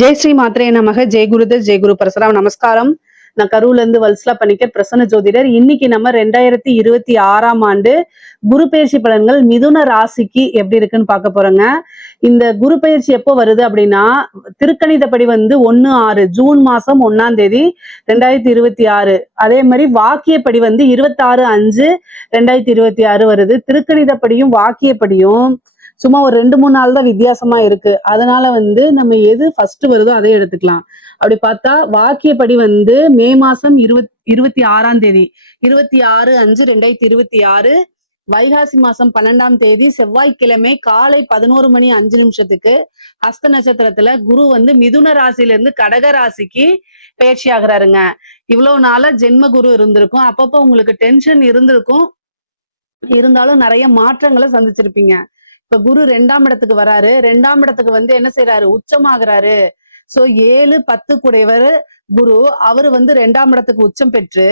ஜெய் ஸ்ரீ மாத்ரே நமக. ஜெய் குருதர், ஜெய் குரு பரசுராம். நமஸ்காரம். நான் கரூர்ல இருந்து வல்சலா பணிக்கர், பிரசன்ன ஜோதிடர். இன்னைக்கு நம்ம 2026ஆம் ஆண்டு குரு பயிற்சி பலன்கள் மிதுன ராசிக்கு எப்படி இருக்குன்னு பார்க்க போறோங்க. இந்த குரு பயிற்சி எப்போ வருது அப்படின்னா, திருக்கணிதப்படி 1/6 ஜூன் மாசம் 1ஆம் தேதி 2026. அதே மாதிரி வாக்கியப்படி 26/5/2026 வருது. திருக்கணிதப்படியும் வாக்கியப்படியும் சும்மா ஒரு 2-3 நாள் தான் வித்தியாசமா இருக்கு. அதனால நம்ம எது ஃபர்ஸ்ட் வருதோ அதை எடுத்துக்கலாம். அப்படி பார்த்தா வாக்கியப்படி மே மாசம் 26ஆம் தேதி 26/5/2026 வைகாசி மாசம் 12ஆம் தேதி செவ்வாய்க்கிழமை காலை 11:05 ஹஸ்த நட்சத்திரத்துல குரு மிதுன ராசியில இருந்து கடக ராசிக்கு பயிற்சி ஆகுறாருங்க. இவ்வளவு நாளா ஜென்ம குரு இருந்திருக்கும். அப்பப்போ உங்களுக்கு டென்ஷன் இருந்திருக்கும். இருந்தாலும் நிறைய மாற்றங்களை சந்திச்சிருப்பீங்க. இப்ப குரு 2ஆம் இடத்துக்கு வராரு. 2ஆம் இடத்துக்கு என்ன செய்யறாரு? உச்சமாகறாரு. சோ 7-10 கூடையவர் குரு. அவரு 2ஆம் இடத்துக்கு உச்சம் பெற்று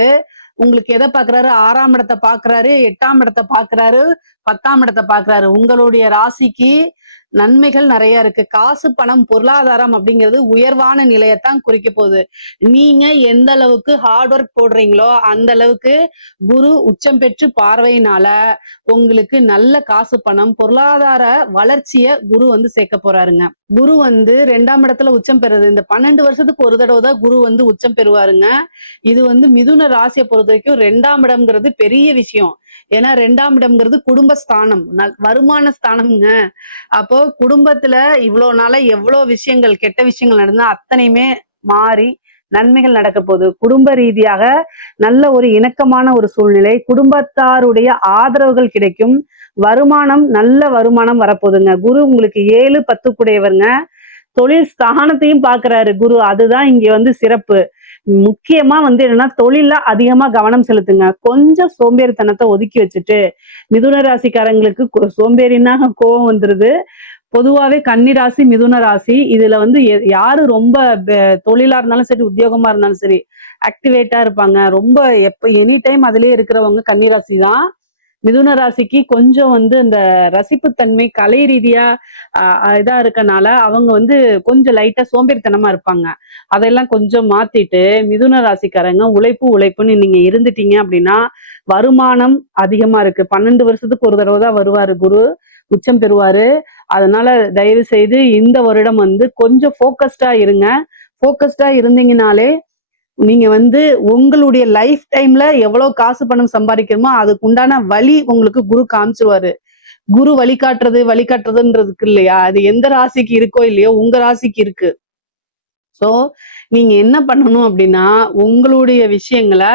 உங்களுக்கு எதை பாக்குறாரு? 6ஆம் இடத்தை பாக்குறாரு, 8ஆம் இடத்தை பாக்குறாரு, 10ஆம் இடத்தை பாக்குறாரு. உங்களுடைய ராசிக்கு நன்மைகள் நிறைய இருக்கு. காசு, பணம், பொருளாதாரம் அப்படிங்கிறது உயர்வான நிலையத்தான் குறிக்க போகுது. நீங்க எந்த அளவுக்கு ஹார்ட் ஒர்க் போடுறீங்களோ அந்த அளவுக்கு குரு உச்சம் பெற்று பார்வையினால உங்களுக்கு நல்ல காசு, பணம், பொருளாதார வளர்ச்சிய குரு சேர்க்க போறாருங்க. குரு 2ஆம் இடத்துல உச்சம் பெறுது. இந்த 12 வருஷத்துக்கு ஒரு தடவை தான் குரு உச்சம் பெறுவாருங்க. இது மிதுன ராசியை பொறுத்த வரைக்கும் 2ஆம் இடம்ங்கிறது பெரிய விஷயம். ஏன்னா 2ஆம் இடம்ங்கிறது குடும்ப ஸ்தானம், வருமான ஸ்தானம்ங்க. அப்போ குடும்பத்துல இவ்வளவு நாள எவ்வளவு விஷயங்கள், கெட்ட விஷயங்கள் நடந்தா அத்தனையுமே மாறி நன்மைகள் நடக்க போகுது. குடும்ப ரீதியாக நல்ல ஒரு இணக்கமான ஒரு சூழ்நிலை, குடும்பத்தாருடைய ஆதரவுகள் கிடைக்கும், வருமானம், நல்ல வருமானம் வரப்போகுதுங்க. குரு உங்களுக்கு 7-10 கூடையவருங்க. தொழில் ஸ்தானத்தையும் பாக்குறாரு குரு. அதுதான் இங்க சிறப்பு. முக்கியமா என்னன்னா தொழில அதிகமா கவனம் செலுத்துங்க. கொஞ்சம் சோம்பேறித்தனத்தை ஒதுக்கி வச்சுட்டு, மிதுன ராசிக்காரங்களுக்கு சோம்பேறினா கோபம் வந்துருது. பொதுவாவே கன்னி ராசி, மிதுன ராசி இதுல யாரு ரொம்ப தொழிலா இருந்தாலும் சரி, உத்தியோகமா இருந்தாலும் சரி ஆக்டிவேட்டா இருப்பாங்க. ரொம்ப எப்ப எனி டைம் அதுலயே இருக்கிறவங்க கன்னி ராசி தான். மிதுன ராசிக்கு கொஞ்சம் இந்த ரசிப்புத்தன்மை, கலை ரீதியா இதா இருக்கனால அவங்க கொஞ்சம் லைட்டா சோம்பேறித்தனமா இருப்பாங்க. அதெல்லாம் கொஞ்சம் மாத்திட்டு மிதுன ராசிக்காரங்க உழைப்புன்னு நீங்க இருந்துட்டீங்க அப்படின்னா வருமானம் அதிகமா இருக்கு. 12 வருஷத்துக்கு ஒரு தடவை தான் வருவாரு குரு, உச்சம் பெறுவாரு. அதனால தயவு செய்து இந்த வருடம் கொஞ்சம் போக்கஸ்டா இருங்க. போக்கஸ்டா இருந்தீங்கனாலே நீங்க உங்களுடைய லைஃப் டைம்ல எவ்வளவு காசு பணம் சம்பாதிக்கணுமோ அதுக்கு உண்டான வழி உங்களுக்கு குரு காமிச்சிருவாரு. குரு வழிகாட்டுறதுன்றதுக்கு இல்லையா, அது எந்த ராசிக்கு இருக்கோ இல்லையோ உங்க ராசிக்கு இருக்கு. சோ நீங்க என்ன பண்ணணும் அப்படின்னா, உங்களுடைய விஷயங்களை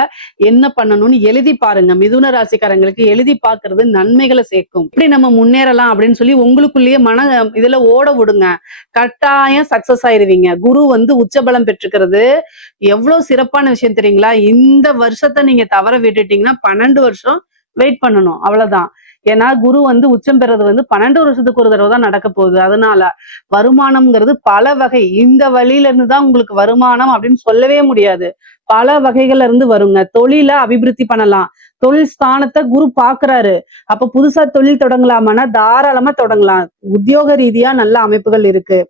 என்ன பண்ணணும்னு எழுதி பாருங்க. மிதுன ராசிக்காரங்களுக்கு எழுதி பாக்குறது நன்மைகளை சேர்க்கும். இப்படி நம்ம முன்னேறலாம் அப்படின்னு சொல்லி உங்களுக்குள்ளேயே இதுல ஓட விடுங்க. கட்டாயம் சக்சஸ் ஆயிருவீங்க. குரு உச்சபலம் பெற்றுக்கிறது எவ்வளவு சிறப்பான விஷயம் தெரியுங்களா? இந்த வருஷத்தை நீங்க தவற விட்டுட்டீங்கன்னா 12 வருஷம் வெயிட் பண்ணணும், அவ்வளவுதான். ஏன்னா குரு உச்சம் பெறது 12 வருஷத்துக்கு ஒரு தடவை தான் நடக்க போகுது. அதனால வருமானம்ங்கிறது பல வகை. இந்த வழியில இருந்து தான் உங்களுக்கு வருமானம் அப்படின்னு சொல்லவே முடியாது. பல வகைகள்ல இருந்து வருங்க. தொழில அபிவிருத்தி பண்ணலாம். தொழில் ஸ்தானத்தை குரு பாக்குறாரு. அப்ப புதுசா தொழில் தொடங்கலாமான்னா தாராளமா தொடங்கலாம். உத்தியோக ரீதியா நல்ல அமைப்புகள் இருக்கு.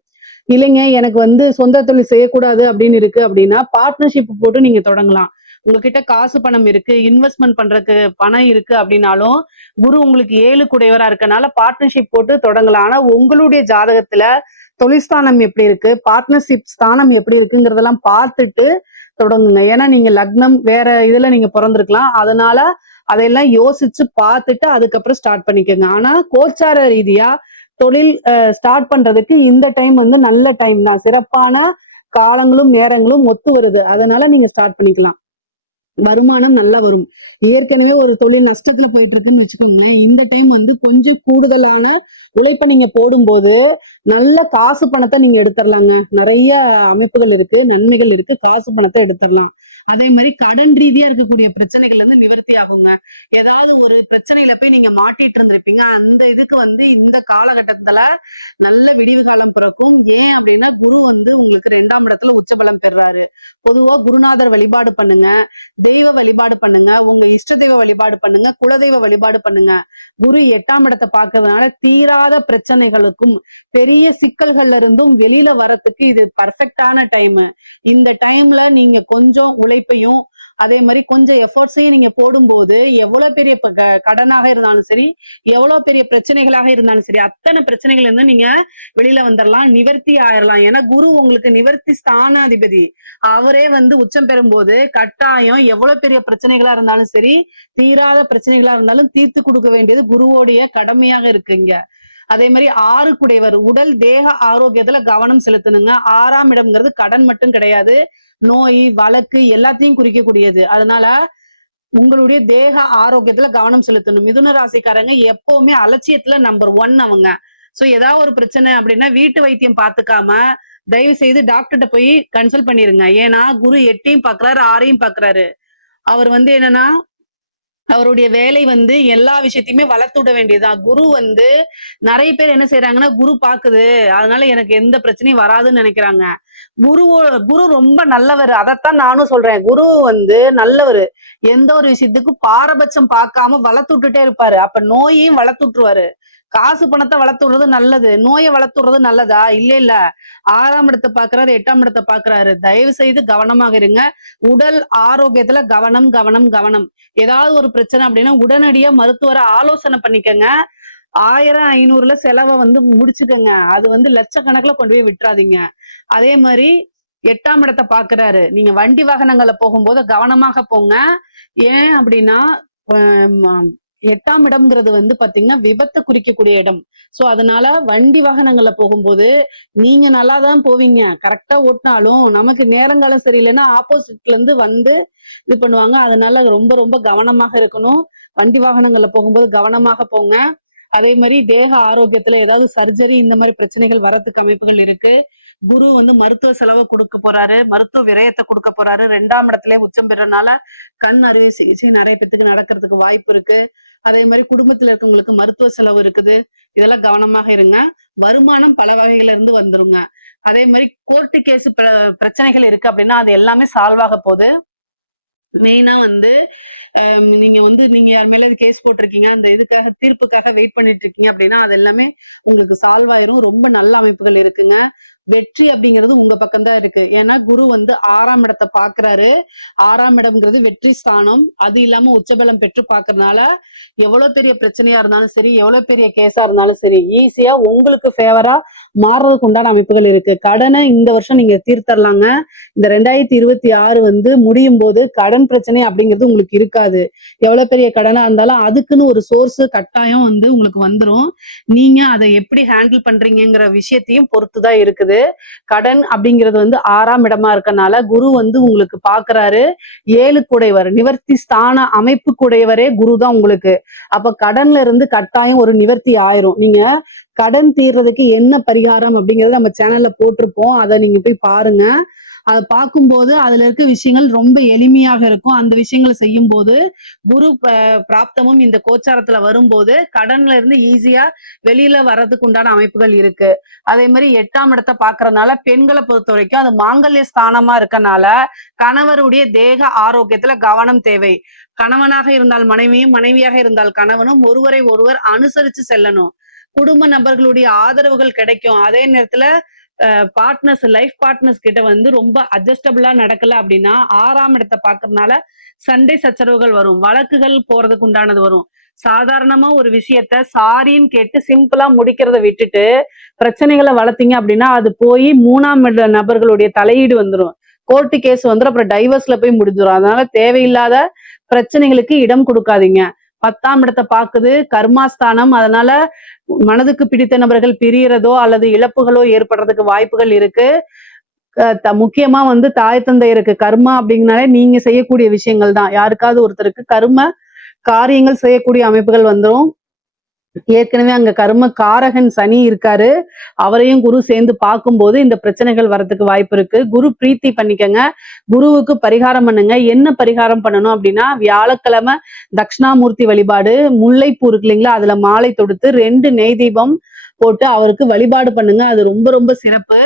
இல்லைங்க எனக்கு சொந்த தொழில் செய்யக்கூடாது அப்படின்னு இருக்கு அப்படின்னா பார்ட்னர்ஷிப் போட்டு நீங்க தொடங்கலாம். உங்ககிட்ட காசு பணம் இருக்கு, இன்வெஸ்ட்மெண்ட் பண்றதுக்கு பணம் இருக்கு அப்படின்னாலும் குரு உங்களுக்கு 7 கூடையவரா இருக்கனால பார்ட்னர்ஷிப் போட்டு தொடங்கலாம். ஆனா உங்களுடைய ஜாதகத்துல தொழில்ஸ்தானம் எப்படி இருக்கு, பார்ட்னர்ஷிப் ஸ்தானம் எப்படி இருக்குங்கிறதெல்லாம் பார்த்துட்டு தொடங்குங்க. ஏன்னா நீங்க லக்னம் வேற இதுல நீங்க பிறந்திருக்கலாம். அதனால அதையெல்லாம் யோசிச்சு பார்த்துட்டு அதுக்கப்புறம் ஸ்டார்ட் பண்ணிக்கோங்க. ஆனா கோச்சார ரீதியா தொழில் ஸ்டார்ட் பண்றதுக்கு இந்த டைம் நல்ல டைம் தான். சிறப்பான காலங்களும் நேரங்களும் ஒத்து வருது. அதனால நீங்க ஸ்டார்ட் பண்ணிக்கலாம். வருமானம் நல்லா வரும். ஏற்கனவே ஒரு தொழில் நஷ்டத்துல போயிட்டு இருக்குன்னு வச்சுக்கோங்களேன். இந்த டைம் கொஞ்சம் கூடுதலான உழைப்பை நீங்க போடும்போது நல்ல காசு பணத்தை நீங்க எடுத்துடலாங்க. நிறைய அமைப்புகள் இருக்கு, நன்மைகள் இருக்கு. காசு பணத்தை எடுத்துடலாம். அதே மாதிரி கடன் ரீதியா இருக்கக்கூடிய பிரச்சனைகள்ல இருந்து நிவர்த்தி ஆகுங்க. ஏதாவது ஒரு பிரச்சனையில போய் நீங்க மாட்டிட்டு இருந்திருப்பீங்க. அந்த இதுக்கு வந்து இந்த காலகட்டத்துல நல்ல விடிவு காலம் பிறக்கும். ஏன் அப்படின்னா குரு வந்து உங்களுக்கு 2ஆம் இடத்துல உச்சபலம் பெறாரு. பொதுவா குருநாதர் வழிபாடு பண்ணுங்க, தெய்வ வழிபாடு பண்ணுங்க, உங்க இஷ்ட தெய்வ வழிபாடு பண்ணுங்க, குலதெய்வ வழிபாடு பண்ணுங்க. குரு 8ஆம் இடத்தை பார்க்கறதுனால தீராத பிரச்சனைகளுக்கும் பெரிய சிக்கல்கள்ல இருந்தும் வெளியில வரத்துக்கு இது பர்ஃபெக்டான டைம். இந்த டைம்ல நீங்க கொஞ்சம் உழைப்பையும் அதே மாதிரி கொஞ்சம் எஃபர்ட்ஸையும் நீங்க போடும்போது எவ்வளவு பெரிய கடனாக இருந்தாலும் சரி, எவ்வளவு பெரிய பிரச்சனைகளாக இருந்தாலும் சரி, அத்தனை பிரச்சனைகள் இருந்து நீங்க வெளியில வந்துடலாம், நிவர்த்தி ஆயிரலாம். ஏன்னா குரு உங்களுக்கு நிவர்த்தி ஸ்தானாதிபதி. அவரே வந்து உச்சம் பெறும்போது கட்டாயம் எவ்வளவு பெரிய பிரச்சனைகளா இருந்தாலும் சரி, தீராத பிரச்சனைகளா இருந்தாலும் தீர்த்து கொடுக்க வேண்டியது குருவோடைய கடமையாக இருக்குங்க. அதே மாதிரி 6 குடையவர் உடல் தேக ஆரோக்கியத்துல கவனம் செலுத்தணுங்க. 6ஆம் இடம்ங்கிறது கடன் மட்டும் கிடையாது, நோய் வழக்கு எல்லாத்தையும் குறிக்கக்கூடியது. அதனால உங்களுடைய தேக ஆரோக்கியத்துல கவனம் செலுத்தணும். மிதுன ராசிக்காரங்க எப்பவுமே அலட்சியத்துல நம்பர் 1 அவங்க. சோ ஏதாவது ஒரு பிரச்சனை அப்படின்னா வீட்டு வைத்தியம் பாத்துக்காம தயவு செய்து டாக்டர்கிட்ட போய் கன்சல்ட் பண்ணிருங்க. ஏன்னா குரு 8ஐயும் பாக்குறாரு, 6ஐயும் பாக்குறாரு. அவர் வந்து என்னன்னா அவருடைய வேலை வந்து எல்லா விஷயத்தையுமே வளர்த்து விட வேண்டியதுதான். குரு வந்து நிறைய பேர் என்ன செய்யறாங்கன்னா, குரு பாக்குது அதனால எனக்கு எந்த பிரச்சனையும் வராதுன்னு நினைக்கிறாங்க. குரு குரு ரொம்ப நல்லவர். அதைத்தான் நானும் சொல்றேன். குரு வந்து நல்லவரு. எந்த ஒரு விஷயத்துக்கும் பாரபட்சம் பார்க்காம வளர்த்து விட்டுட்டே இருப்பாரு. அப்ப நோயையும் வளர்த்து விட்டுருவாரு. காசு பணத்தை வளர்த்து விடுறது நல்லது, நோயை வளர்த்து விடுறது நல்லதா? இல்ல இல்ல. 6ஆம் இடத்தை பாக்குறாரு, 8ஆம் இடத்தை பாக்குறாரு. தயவு செய்து கவனமாக இருங்க. உடல் ஆரோக்கியத்துல கவனம் கவனம் கவனம். ஏதாவது ஒரு பிரச்சனை அப்படின்னா உடனடியா மருத்துவரை ஆலோசனை பண்ணிக்கங்க. 1000 500ல செலவை வந்து முடிச்சுக்கங்க. அது வந்து லட்சக்கணக்கில் கொண்டு போய் விட்டுறாதீங்க. அதே மாதிரி 8ஆம் இடத்தை பாக்குறாரு. நீங்க வண்டி வாகனங்கள்ல போகும்போது கவனமாக போங்க. ஏன் அப்படின்னா 8ஆம் இடம்ங்கிறது வந்து பாத்தீங்கன்னா விபத்தை குறிக்கக்கூடிய இடம். சோ அதனால வண்டி வாகனங்கள்ல போகும்போது நீங்க நல்லாதான் போவீங்க, கரெக்டா ஓட்டினாலும் நமக்கு நேரங்காலம் சரியில்லைன்னா ஆப்போசிட்ல இருந்து வந்து இது பண்ணுவாங்க. அதனால ரொம்ப ரொம்ப கவனமாக இருக்கணும். வண்டி வாகனங்கள்ல போகும்போது கவனமாக போங்க. அதே மாதிரி தேக ஆரோக்கியத்துல ஏதாவது சர்ஜரி இந்த மாதிரி பிரச்சனைகள் வரத்துக்கு அமைப்புகள் இருக்கு. குரு வந்து மருத்துவ செலவை கொடுக்க போறாரு, மருத்துவ விரயத்தை கொடுக்க போறாரு. 2ஆம் இடத்துல உச்சம் பெறனால கண் அறுவை சிகிச்சை நிறைய பேத்துக்கு நடக்கிறதுக்கு வாய்ப்பு இருக்கு. அதே மாதிரி குடும்பத்துல இருக்கவங்களுக்கு மருத்துவ செலவு இருக்குது. இதெல்லாம் கவனமாக இருங்க. வருமானம் பல வகையில இருந்து வந்துருங்க. அதே மாதிரி கோர்ட்டு கேஸ் பிரச்சனைகள் இருக்கு அப்படின்னா அது எல்லாமே சால்வ் ஆக போகுது. மெயினா வந்து நீங்க யார் மேல கேஸ் போட்டிருக்கீங்க, அந்த இதுக்காக தீர்ப்புக்காக வெயிட் பண்ணிட்டு இருக்கீங்க அப்படின்னா அது எல்லாமே உங்களுக்கு சால்வ் ஆயிரும். ரொம்ப நல்ல அமைப்புகள் இருக்குங்க. வெற்றி அப்படிங்கிறது உங்க பக்கம் தான் இருக்கு. ஏன்னா குரு வந்து 6ஆம் இடத்தை பாக்குறாரு. 6ஆம் இடம்ங்கிறது வெற்றி ஸ்தானம். அது இல்லாம உச்சபலம் பெற்று பாக்குறதுனால எவ்வளவு பெரிய பிரச்சனையா இருந்தாலும் சரி, எவ்வளவு பெரிய கேஸா இருந்தாலும் சரி, ஈஸியா உங்களுக்கு ஃபேவரா மாறுறதுக்கு உண்டான அமைப்புகள் இருக்கு. கடனை இந்த வருஷம் நீங்க தீர்த்தரலாங்க. இந்த 2026 வந்து முடியும் போது கடன் பிரச்சனை அப்படிங்கிறது உங்களுக்கு இருக்காது. எவ்வளவு பெரிய கடனா இருந்தாலும் அதுக்குன்னு ஒரு சோர்ஸ் கட்டாயம் வந்து உங்களுக்கு வந்துரும். நீங்க அதை எப்படி ஹேண்டில் பண்றீங்கிற விஷயத்தையும் பொறுத்துதான் இருக்குது. கடன் அப்படிங்கிறது வந்து 6ஆம் இடமா இருக்கனால குரு வந்து உங்களுக்கு பாக்குறாரு. 7 குடையவர் நிவர்த்தி ஸ்தான அமைப்பு குடையவரே குரு தான் உங்களுக்கு. அப்ப கடன்ல இருந்து கட்டாயம் ஒரு நிவர்த்தி ஆயிரும். நீங்க கடன் தீர்றதுக்கு என்ன பரிகாரம் அப்படிங்கறத நம்ம சேனல்ல போட்டிருப்போம். அதை நீங்க போய் பாருங்க. அதை பார்க்கும்போது அதுல இருக்க விஷயங்கள் ரொம்ப எளிமையாக இருக்கும். அந்த விஷயங்களை செய்யும் போது குரு பிராப்தமும் இந்த கோச்சாரத்துல வரும்போது கடன்ல இருந்து ஈஸியா வெளியில வர்றதுக்கு உண்டான அமைப்புகள் இருக்கு. அதே மாதிரி 8ஆம் இடத்தை பாக்குறதுனால பெண்களை பொறுத்த வரைக்கும் அது மாங்கல்ய ஸ்தானமா இருக்கனால கணவருடைய தேக ஆரோக்கியத்துல கவனம் தேவை. கணவனாக இருந்தால் மனைவியும், மனைவியாக இருந்தால் கணவனும் ஒருவரை ஒருவர் அனுசரிச்சு செல்லணும். குடும்ப நபர்களுடைய ஆதரவுகள் கிடைக்கும். அதே நேரத்துல லைஃப் பார்ட்னர்ஸ் கிட்ட வந்து ரொம்ப அட்ஜஸ்டபிளா நடக்கல அப்படின்னா 6ஆம் இடத்தை பாக்குறதுனால சண்டை சச்சரவுகள் வரும், வழக்குகள் போறதுக்கு உண்டானது வரும். சாதாரணமா ஒரு விஷயத்த சாரின்னு கேட்டு சிம்பிளா முடிக்கிறத விட்டுட்டு பிரச்சனைகளை வளர்த்தீங்க அப்படின்னா அது போய் 3ஆம் இட நபர்களுடைய தலையீடு வந்துடும். கோர்ட்டு கேஸ் வந்துடும், அப்புறம் டைவர்ஸ்ல போய் முடிஞ்சிடும். அதனால தேவையில்லாத பிரச்சனைகளுக்கு இடம் கொடுக்காதீங்க. 10ஆம் இடத்தை பாக்குது, கர்மாஸ்தானம். அதனால மனதுக்கு பிடித்த நபர்கள் பிரியறதோ அல்லது இழப்புகளோ ஏற்படுறதுக்கு வாய்ப்புகள் இருக்கு. முக்கியமா வந்து தாய் தந்தையருக்கு கர்மா அப்படிங்கனாலே நீங்க செய்யக்கூடிய விஷயங்கள் தான். யாருக்காவது ஒருத்தருக்கு கர்ம காரியங்கள் செய்யக்கூடிய அமைப்புகள் வந்துடும். ஏற்கனவே அங்க கர்ம காரகன் சனி இருக்காரு. அவரையும் குரு சேர்ந்து பார்க்கும்போது இந்த பிரச்சனைகள் வரதுக்கு வாய்ப்பு இருக்கு. குரு பிரீத்தி பண்ணிக்கங்க. குருவுக்கு பரிகாரம் பண்ணுங்க. என்ன பரிகாரம் பண்ணணும் அப்படின்னா, வியாழக்கிழமை தட்சிணாமூர்த்தி வழிபாடு, முல்லைப்பூ இருக்கு இல்லைங்களா? அதுல மாலை தொடுத்து 2 நெய் தீபம் போட்டு அவருக்கு வழிபாடு பண்ணுங்க. அது ரொம்ப ரொம்ப சிறப்பு.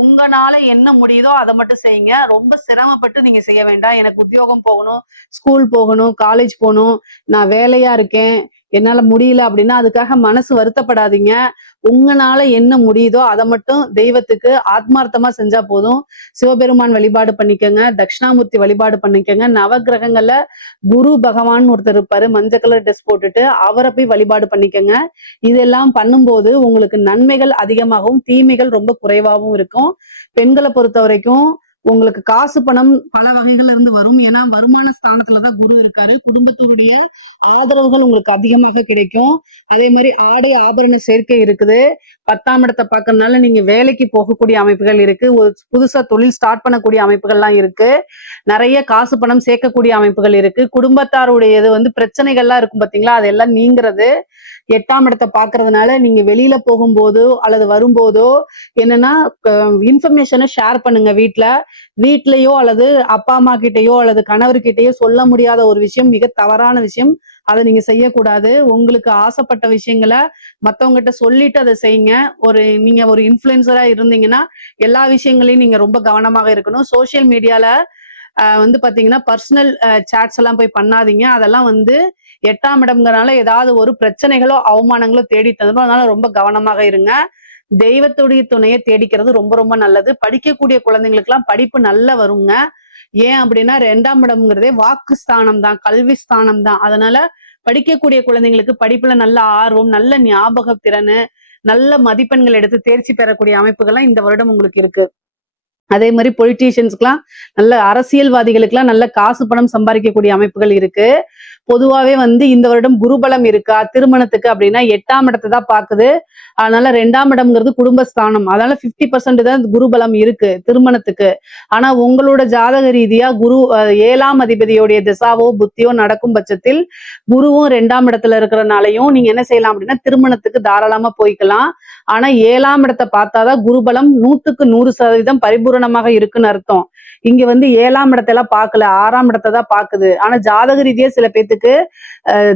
உங்கனால என்ன முடியுதோ அதை மட்டும் செய்யுங்க. ரொம்ப சிரமப்பட்டு நீங்க செய்ய வேண்டாம். எனக்கு உத்தியோகம் போகணும், ஸ்கூல் போகணும், காலேஜ் போகணும், நான் வேலையா இருக்கேன், என்னால முடியல அப்படின்னா அதுக்காக மனசு வருத்தப்படாதீங்க. உங்கனால என்ன முடியுதோ அதை மட்டும் தெய்வத்துக்கு ஆத்மார்த்தமா செஞ்சா போதும். சிவபெருமான் வழிபாடு பண்ணிக்கங்க, தட்சிணாமூர்த்தி வழிபாடு பண்ணிக்கங்க. நவகிரகங்கள்ல குரு பகவான் ஒருத்தர் இருப்பாரு, மஞ்சள் கலர் ட்ரெஸ் போட்டுட்டு, அவரை போய் வழிபாடு பண்ணிக்கங்க. இதெல்லாம் பண்ணும்போது உங்களுக்கு நன்மைகள் அதிகமாகவும் தீமைகள் ரொம்ப குறைவாகவும் இருக்கும். பெண்களை பொறுத்த வரைக்கும் உங்களுக்கு காசு பணம் பல வகைகள்ல இருந்து வரும். ஏன்னா வருமான ஸ்தானத்துலதான் குரு இருக்காரு. குடும்பத்தினுடைய ஆதரவுகள் உங்களுக்கு அதிகமாக கிடைக்கும். அதே மாதிரி ஆடை ஆபரண சேர்க்கை இருக்குது. 10ஆம் இடத்தை பார்க்கறதுனால நீங்க வேலைக்கு போகக்கூடிய அமைப்புகள் இருக்கு. ஒரு புதுசா தொழில் ஸ்டார்ட் பண்ணக்கூடிய அமைப்புகள்லாம் இருக்கு. நிறைய காசு பணம் சேர்க்கக்கூடிய அமைப்புகள் இருக்கு. குடும்பத்தாருடையது பிரச்சனைகள்லாம் இருக்கும் பாத்தீங்களா, அதெல்லாம் நீங்கிறது. 8ஆம் இடத்தை பார்க்கறதுனால நீங்க வெளியில போகும்போதோ அல்லது வரும்போதோ என்னன்னா இன்ஃபர்மேஷனை ஷேர் பண்ணுங்க. வீட்லயோ அல்லது அப்பா அம்மா கிட்டயோ அல்லது கணவர்கிட்டயோ சொல்ல முடியாத ஒரு விஷயம் மிக தவறான விஷயம். அதை நீங்க செய்யக்கூடாது. உங்களுக்கு ஆசைப்பட்ட விஷயங்களை மத்தவங்ககிட்ட சொல்லிட்டு அதை செய்யுங்க. நீங்க ஒரு இன்ஃபுளுசரா இருந்தீங்கன்னா எல்லா விஷயங்களையும் நீங்க ரொம்ப கவனமாக இருக்கணும். சோசியல் மீடியால பாத்தீங்கன்னா பர்சனல் சாட்ஸ் எல்லாம் போய் பண்ணாதீங்க. அதெல்லாம் 8ஆம் இடம்ங்கிறனால ஏதாவது ஒரு பிரச்சனைகளோ அவமானங்களோ தேடி தந்துடும். அதனால ரொம்ப கவனமாக இருங்க. தெய்வத்துடைய துணையை தேடிக்கிறது ரொம்ப ரொம்ப நல்லது. படிக்கக்கூடிய குழந்தைங்களுக்கு எல்லாம் படிப்பு நல்லா வருங்க. ஏன் அப்படின்னா 2ஆம் இடம்ங்கிறதே வாக்கு ஸ்தானம் தான், கல்வி ஸ்தானம் தான். அதனால படிக்கக்கூடிய குழந்தைங்களுக்கு படிப்புல நல்ல ஆர்வம், நல்ல ஞாபக திறனு, நல்ல மதிப்பெண்கள் எடுத்து தேர்ச்சி பெறக்கூடிய அமைப்புகள்லாம் இந்த வருடம் உங்களுக்கு இருக்கு. அதே மாதிரி பொலிட்டீஷியன்ஸ்க்குலாம், நல்ல அரசியல்வாதிகளுக்கெல்லாம் நல்ல காசு பணம் சம்பாதிக்கக்கூடிய அமைப்புகள் இருக்கு. பொதுவாவே இந்த வருடம் குருபலம் இருக்கா திருமணத்துக்கு அப்படின்னா 8ஆம் இடத்தை தான் பாக்குது. அதனால 2ஆம் இடம்ங்கிறது குடும்பஸ்தானம். அதனால 50% தான் குருபலம் இருக்கு திருமணத்துக்கு. ஆனா உங்களோட ஜாதக ரீதியா குரு 7ஆம் அதிபதியோடைய திசாவோ புத்தியோ நடக்கும் பட்சத்தில் குருவும் 2ஆம் இடத்துல இருக்கிறனாலையும் நீங்க என்ன செய்யலாம் அப்படின்னா திருமணத்துக்கு தாராளமா போய்க்கலாம். ஆனா 7ஆம் இடத்தை பார்த்தாதான் குருபலம் 100க்கு 100% பரிபூரணமாக இருக்குன்னு அர்த்தம். இங்க 7ஆம் இடத்தெல்லாம் பார்க்கல, 6ஆம் இடத்தை தான் பாக்குது. ஆனா ஜாதக ரீதியா சில பேத்துக்கு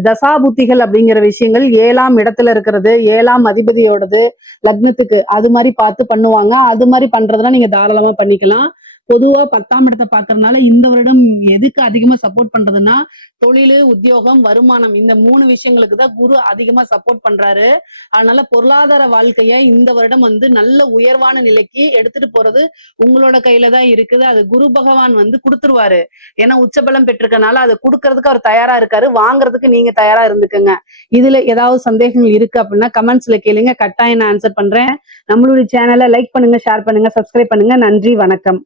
தசாபுத்திகள் அப்படிங்கிற விஷயங்கள் 7ஆம் இடத்துல இருக்கிறது, 7ஆம் அதிபதியோடது லக்னத்துக்கு அது மாதிரி பார்த்து பண்ணுவாங்க. அது மாதிரி பண்றதுனா நீங்க தாராளமா பண்ணிக்கலாம். பொதுவா 10ஆம் இடத்தை பார்க்கறதுனால இந்த வருடம் எதுக்கு அதிகமா சப்போர்ட் பண்றதுன்னா தொழிலு, உத்தியோகம், வருமானம் இந்த 3 விஷயங்களுக்கு தான் குரு அதிகமா சப்போர்ட் பண்றாரு. அதனால பொருளாதார வாழ்க்கைய இந்த வருடம் நல்ல உயர்வான நிலைக்கு எடுத்துட்டு போறது உங்களோட கையில தான் இருக்குது. அது குரு பகவான் கொடுத்துருவாரு. ஏன்னா உச்சபலம் பெற்றிருக்கனால அது கொடுக்கறதுக்கு அவர் தயாரா இருக்காரு. வாங்குறதுக்கு நீங்க தயாரா இருந்துக்கங்க. இதுல ஏதாவது சந்தேகங்கள் இருக்கு அப்படின்னா கமெண்ட்ஸ்ல கேளுங்க. கட்டாயம் நான் ஆன்சர் பண்றேன். நம்மளுடைய சேனலை லைக் பண்ணுங்க, ஷேர் பண்ணுங்க, சப்ஸ்கிரைப் பண்ணுங்க. நன்றி, வணக்கம்.